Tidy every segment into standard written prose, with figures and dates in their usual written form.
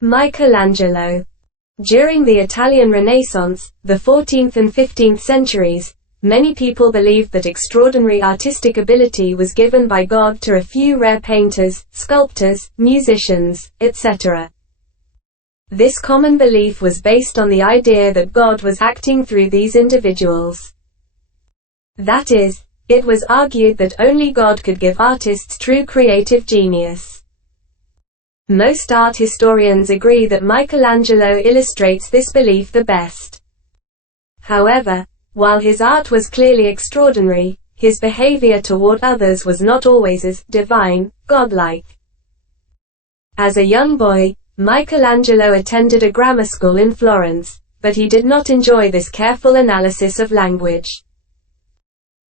Michelangelo. During the Italian Renaissance, the 14th and 15th centuries, many people believed that extraordinary artistic ability was given by God to a few rare painters, sculptors, musicians, etc. This common belief was based on the idea that God was acting through these individuals. That is, it was argued that only God could give artists true creative genius. Most art historians agree that Michelangelo illustrates this belief the best. However, while his art was clearly extraordinary, his behavior toward others was not always as divine, godlike. As a young boy, Michelangelo attended a grammar school in Florence, but he did not enjoy this careful analysis of language.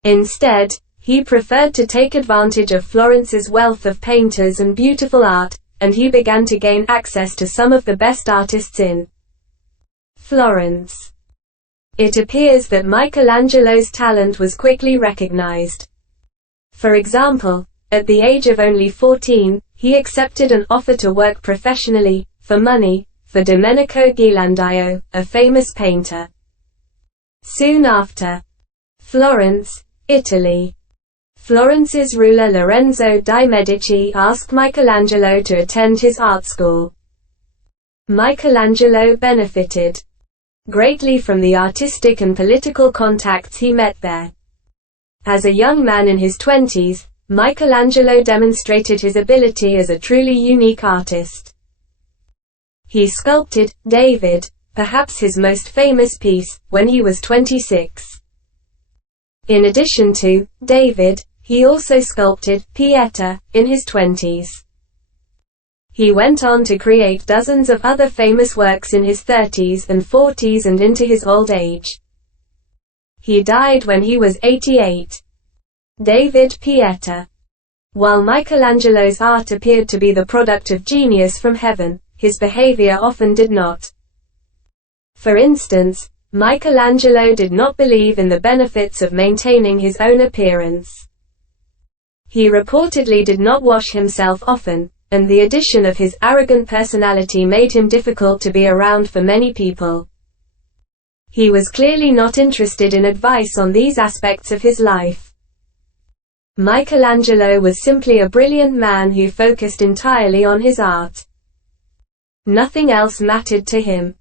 Instead, he preferred to take advantage of Florence's wealth of painters and beautiful art, and he began to gain access to some of the best artists in Florence. It appears that Michelangelo's talent was quickly recognized. For example, at the age of only 14, he accepted an offer to work professionally, for money, for Domenico Ghirlandaio, a famous painter. Soon after, Florence, Italy. Florence's ruler Lorenzo di Medici asked Michelangelo to attend his art school. Michelangelo benefited greatly from the artistic and political contacts he met there. As a young man in his 20s, Michelangelo demonstrated his ability as a truly unique artist. He sculpted David, perhaps his most famous piece, when he was 26. In addition to David, he also sculpted Pieta in his 20s. He went on to create dozens of other famous works in his 30s and 40s and into his old age. He died when he was 88. David Pieta. While Michelangelo's art appeared to be the product of genius from heaven, his behavior often did not. For instance, Michelangelo did not believe in the benefits of maintaining his own appearance. He reportedly did not wash himself often, and the addition of his arrogant personality made him difficult to be around for many people. He was clearly not interested in advice on these aspects of his life. Michelangelo was simply a brilliant man who focused entirely on his art. Nothing else mattered to him.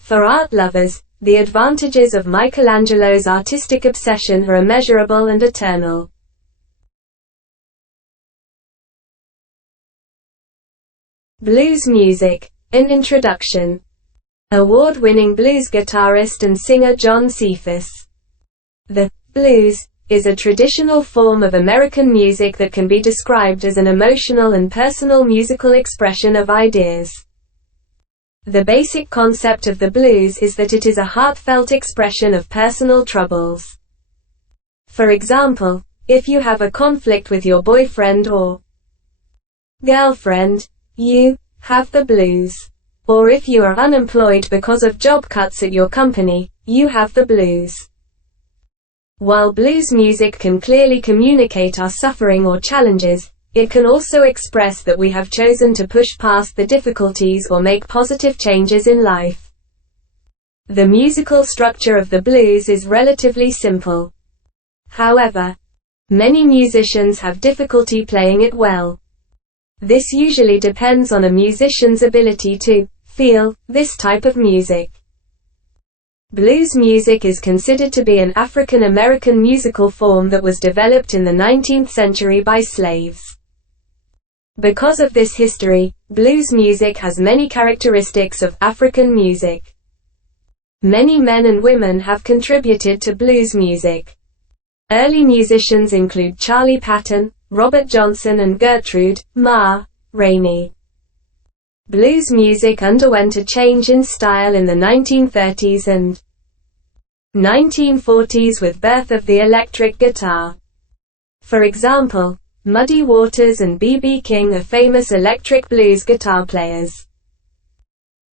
For art lovers, the advantages of Michelangelo's artistic obsession are immeasurable and eternal. Blues music. An introduction. Award-winning blues guitarist and singer John Cephas. The blues is a traditional form of American music that can be described as an emotional and personal musical expression of ideas. The basic concept of the blues is that it is a heartfelt expression of personal troubles. For example, if you have a conflict with your boyfriend or girlfriend, you have the blues. Or if you are unemployed because of job cuts at your company, you have the blues. While blues music can clearly communicate our suffering or challenges, it can also express that we have chosen to push past the difficulties or make positive changes in life. The musical structure of the blues is relatively simple. However, many musicians have difficulty playing it well. This usually depends on a musician's ability to feel this type of music. Blues music is considered to be an African American musical form that was developed in the 19th century by slaves. Because of this history, blues music has many characteristics of African music. Many men and women have contributed to blues music. Early musicians include Charlie Patton, Robert Johnson and Gertrude Ma Rainey. Blues music underwent a change in style in the 1930s and 1940s with birth of the electric guitar. For example, Muddy Waters and B.B. King are famous electric blues guitar players.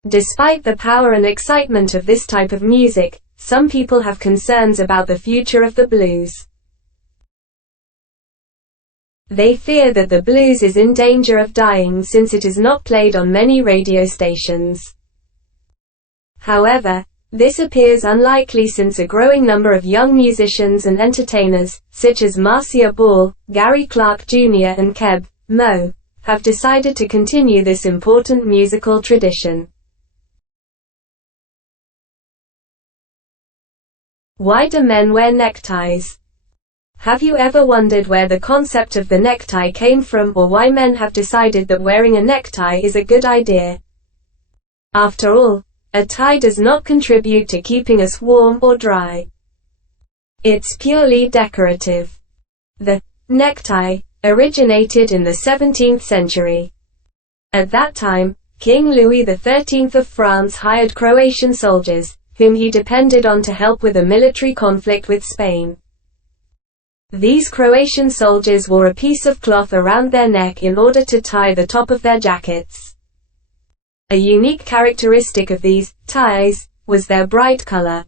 Despite the power and excitement of this type of music, some people have concerns about the future of the blues. They fear that the blues is in danger of dying since it is not played on many radio stations. However, this appears unlikely since a growing number of young musicians and entertainers, such as Marcia Ball, Gary Clark Jr. and Keb Mo, have decided to continue this important musical tradition. Why do men wear neckties? Have you ever wondered where the concept of the necktie came from, or why men have decided that wearing a necktie is a good idea? After all, a tie does not contribute to keeping us warm or dry. It's purely decorative. The necktie originated in the 17th century. At that time, King Louis XIII of France hired Croatian soldiers, whom he depended on to help with a military conflict with Spain. These Croatian soldiers wore a piece of cloth around their neck in order to tie the top of their jackets. A unique characteristic of these ties was their bright color.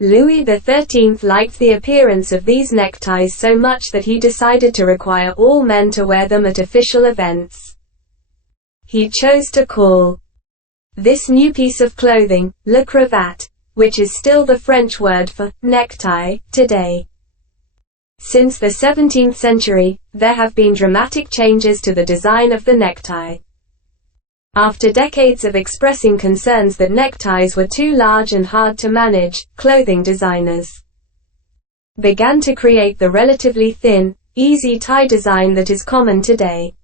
Louis XIII liked the appearance of these neckties so much that he decided to require all men to wear them at official events. He chose to call this new piece of clothing la cravate, which is still the French word for necktie today. Since the 17th century, there have been dramatic changes to the design of the necktie. After decades of expressing concerns that neckties were too large and hard to manage, clothing designers began to create the relatively thin, easy tie design that is common today.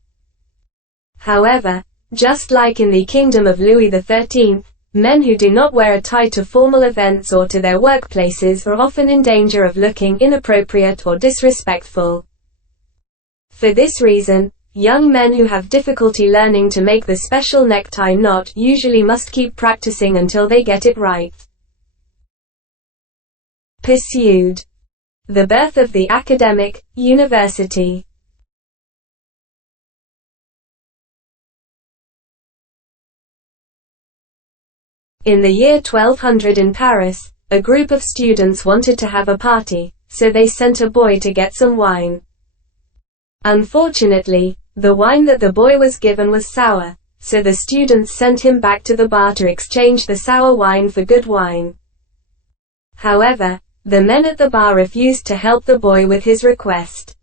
However, just like in the kingdom of Louis XIII, men who do not wear a tie to formal events or to their workplaces are often in danger of looking inappropriate or disrespectful. For this reason, young men who have difficulty learning to make the special necktie knot usually must keep practicing until they get it right. Pursued. The birth of the academic university. In the year 1200 in Paris, a group of students wanted to have a party, so they sent a boy to get some wine. Unfortunately, the wine that the boy was given was sour, so the students sent him back to the bar to exchange the sour wine for good wine. However, the men at the bar refused to help the boy with his request.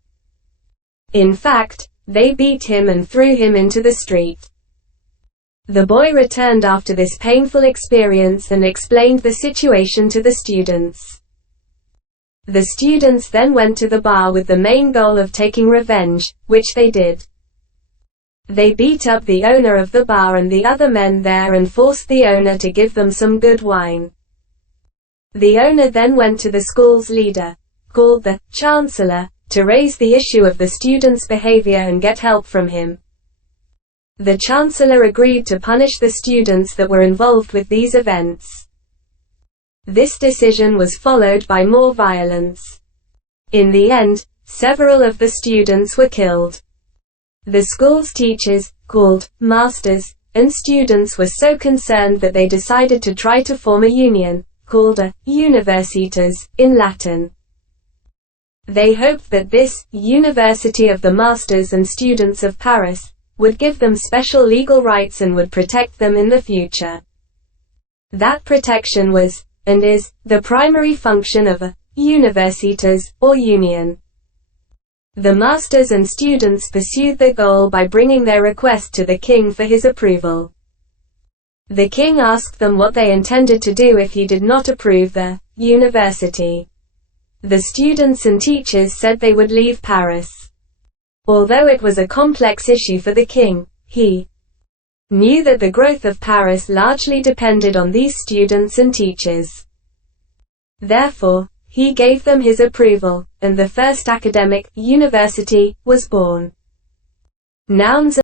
In fact, they beat him and threw him into the street. The boy returned after this painful experience and explained the situation to the students. The students then went to the bar with the main goal of taking revenge, which they did. They beat up the owner of the bar and the other men there and forced the owner to give them some good wine. The owner then went to the school's leader, called the chancellor, to raise the issue of the students' behavior and get help from him. The chancellor agreed to punish the students that were involved with these events. This decision was followed by more violence. In the end, several of the students were killed. The school's teachers, called masters, and students were so concerned that they decided to try to form a union, called a universitas, in Latin. They hoped that this University of the Masters and Students of Paris would give them special legal rights and would protect them in the future. That protection was, and is, the primary function of a universitas, or union. The masters and students pursued their goal by bringing their request to the king for his approval. The king asked them what they intended to do if he did not approve the university. The students and teachers said they would leave Paris. Although it was a complex issue for the king, he knew that the growth of Paris largely depended on these students and teachers. Therefore, he gave them his approval, and the first academic university was born. Nouns